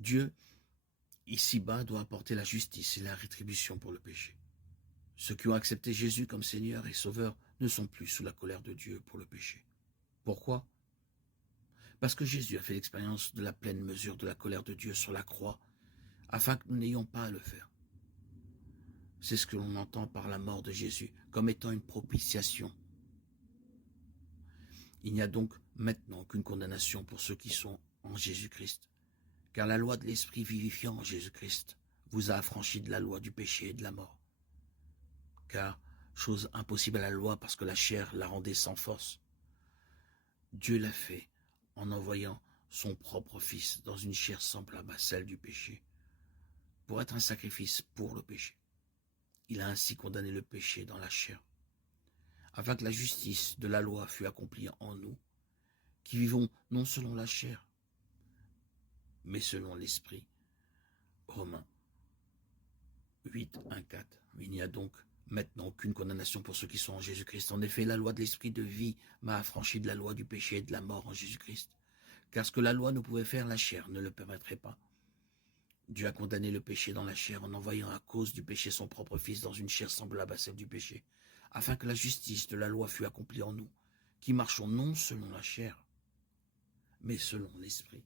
Dieu, ici-bas, doit apporter la justice et la rétribution pour le péché. Ceux qui ont accepté Jésus comme Seigneur et Sauveur ne sont plus sous la colère de Dieu pour le péché. Pourquoi? Parce que Jésus a fait l'expérience de la pleine mesure de la colère de Dieu sur la croix, afin que nous n'ayons pas à le faire. C'est ce que l'on entend par la mort de Jésus, comme étant une propitiation. Il n'y a donc maintenant aucune condamnation pour ceux qui sont en Jésus-Christ, car la loi de l'Esprit vivifiant en Jésus-Christ vous a affranchi de la loi du péché et de la mort. Car, chose impossible à la loi parce que la chair la rendait sans force, Dieu l'a fait en envoyant son propre Fils dans une chair semblable à celle du péché, pour être un sacrifice pour le péché. Il a ainsi condamné le péché dans la chair, afin que la justice de la loi fût accomplie en nous, qui vivons non selon la chair, mais selon l'Esprit. Romains 8, 1, 4. Il n'y a donc maintenant aucune condamnation pour ceux qui sont en Jésus-Christ. En effet, la loi de l'Esprit de vie m'a affranchi de la loi du péché et de la mort en Jésus-Christ. Car ce que la loi ne pouvait faire, la chair ne le permettrait pas. Dieu a condamné le péché dans la chair en envoyant à cause du péché son propre Fils dans une chair semblable à celle du péché, afin que la justice de la loi fût accomplie en nous, qui marchons non selon la chair, mais selon l'Esprit.